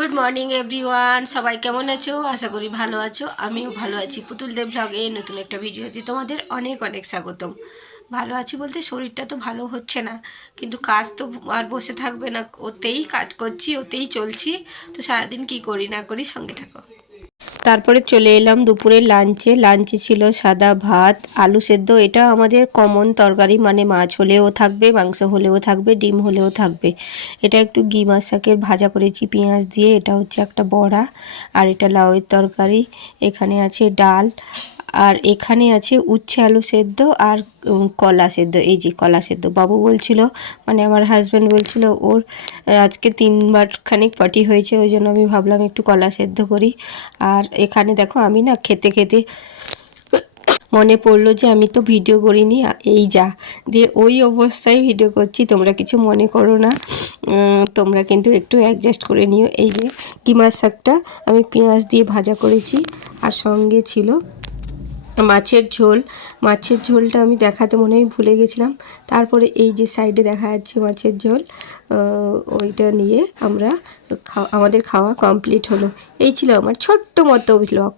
Good morning everyone সবাই কেমন আছো? আশা করি ভালো আছো। আমিও ভালো আছি। পুতুল দেব ব্লগে নতুন একটা ভিডিও আছে তোমাদের অনেক অনেক স্বাগতম। ভালো আছি বলতে শরীরটা তো ভালো হচ্ছে না, কিন্তু কাজ তো আর বসে থাকবে না। ওতেই কাজ করছি, ওতেই চলছি। তো সারাদিন কি করি না করি সঙ্গে থাকো। তারপরে চলে এলাম দুপুরের লাঞ্চে লাঞ্চে ছিল সাদা ভাত, আলু সেদ্ধ। এটা আমাদের কমন তরকারি মানে মাছ হলেও থাকবে, মাংস হলেও থাকবে, ডিম হলেও থাকবে। এটা একটু ঘি মাছ শাকের ভাজা করেছি পেঁয়াজ দিয়ে। এটা হচ্ছে একটা বড়া আর এটা লাউয়ের তরকারি। এখানে আছে ডাল। আর এখানে আছে উচ্ছে, আলু সেদ্ধ আর কলা সেদ্ধ। এই যে কলা সেদ্ধ। বাবু বলছিল মানে আমার হাজব্যান্ড বলছিল, ওর আজকে তিনবার খানিক পটি হয়েছে, ওই জন্য আমি ভাবলাম একটু কলা সেদ্ধ করি। আর এখানে দেখো, আমি না খেতে খেতে মনে পড়ল যে আমি তো ভিডিও করিনি। এই যা। দিয়ে ওই অবস্থায় ভিডিও করছি। তোমরা কিছু মনে করো না। তোমরা কিন্তু একটু অ্যাডজাস্ট করে নিও। এই যে, কিমার শাকটা আমি পেঁয়াজ দিয়ে ভাজা করেছি। আর সঙ্গে ছিল মাছের ঝোল, মাছের ঝোলটা আমি দেখাতে মনে হয় ভুলে গেছিলাম। তারপরে এই যে সাইডে দেখা যাচ্ছে মাছের ঝোল ওইটা নিয়ে আমরা আমাদের খাওয়া কমপ্লিট হলো। এই ছিল আমার ছোট্ট মতো ব্লগ